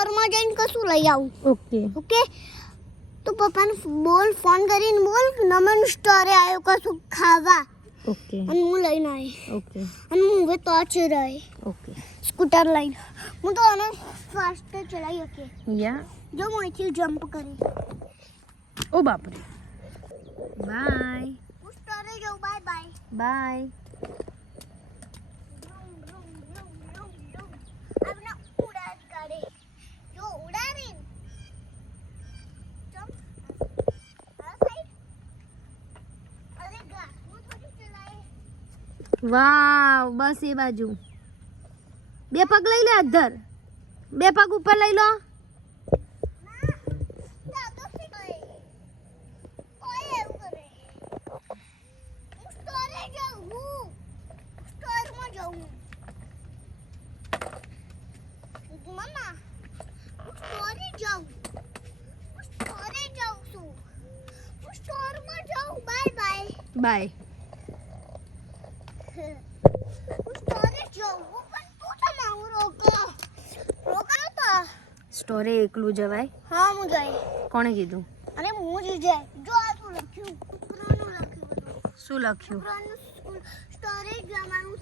સ્ટોરમાં જઈને કશું લઈ આવું. ઓકે ઓકે તો પપ્પાને બોલ, ફોન કરીને બોલ નમન સ્ટોરે આવ્યો કશું ખાવા, ઓકે અને હું લઈને આવી. ઓકે અને હું હવે ટોચ રહી ઓકે સ્કૂટર લઈને. હું તો આને ફાસ્ટ ચલાવી શકે. યા જો હું અહીંથી જમ્પ કરી. ઓ બાપરે બાય હું સ્ટોરે જાઉં. Bye bye. બાય આપણે ઉડાડી કાઢે. જો ઉડાડી જમ્પ. આ સાઈડ. અરે ગાડી થોડી ચલાય. વાવ બસ એ બાજુ બે પગ લઈ લે અધર, બે પગ ઉપર લઈ લો. બાય સ્ટોરે એકલું જવાય? હા હું જાય. કોણે કીધું? અરે હું જ જાય. જો આ શું લખ્યું? કૂતરાનું લખ્યું. શું લખ્યું? સ્ટોરેજ જવાનું